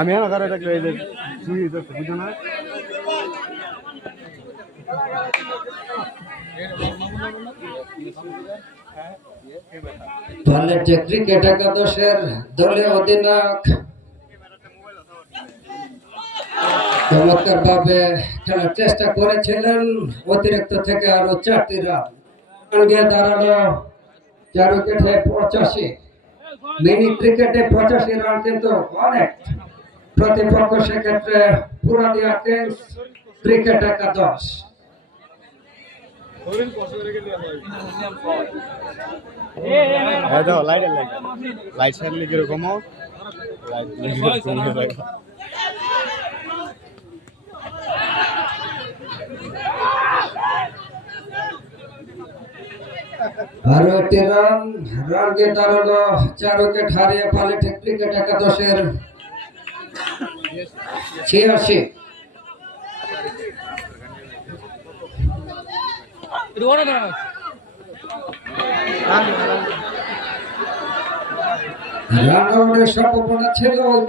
আমি আর ঘরে থাকলে এই যে তুই তো বুঝো না দলের যে ক্রিকেট একাদশের দলীয় অধিনায়ক চমৎকার ভাবে খেলার চেষ্টা করেছিলেন, অতিরিক্ত থেকে আরো 4টি রান গিয়ে দাঁড়ালো 4 উইকেটে 85। মিনি ক্রিকেটে 85 রান কিন্তু অনেক। প্রতিপক্ষ সেক্ষেত্রে পুরাদিয়া কিংস ক্রিকেট একাদশ। লাইট সাইডলে কিরকম আরো একটি রান গিয়ে দাঁড়ালো 4 উইকেট হারিয়ে পালিয়ে ক্রিকেট একাদশের 86। রান আউটের সম্ভাবনা ছিল।